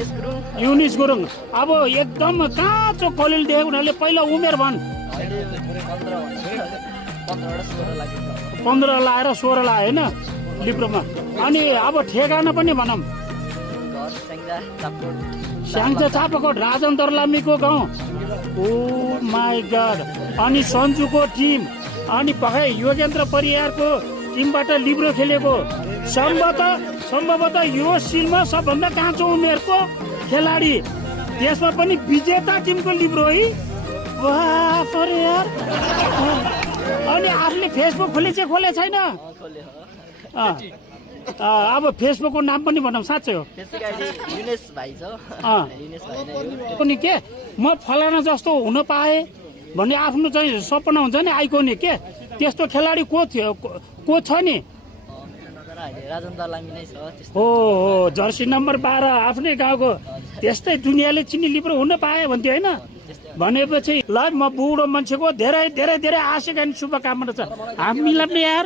युनिस गुरुङ अब एकदम काँचो कलिल देखेको हुनाले पहिला उमेर भन् 15 लाएर 16 लायो होइन लिब्रोमा अनि अब ठेगाना पनि भनौँ स्याङ्जा चापाकोट राजन दर्लामीको गाउँ ओ माई गड अनि सन्जुको टिम अनि भर्खर योगेन्द्र परियारको टिमबाट लिब्रो खेलेको सम्भवतः यो सिलमा सबभन्दा काँचो उमेरको खेलाडी त्यसमा पनि विजेता टिमको लिब्रो है वाह परे यार अनि आफूले फेसबुक खोले छैन अब फेसबुकको नाम पनि भनौँ साँच्चै हो पनि के म फलाना जस्तो हुन पाएँ भन्ने आफ्नो चाहिँ सपना हुन्छ नि आइकोनिक के त्यस्तो खेलाडी को थियो को छ नि हो जर्सी नम्बर 12 आफ्नै गाउँको त्यस्तै दुनियाँले चिनी लिब्रो हुन पाए भन्थ्यो होइन भनेपछि ल म बुढो मान्छेको धेरै धेरै धेरै आशिक अनि शुभकामना छ हामीलाई पनि यार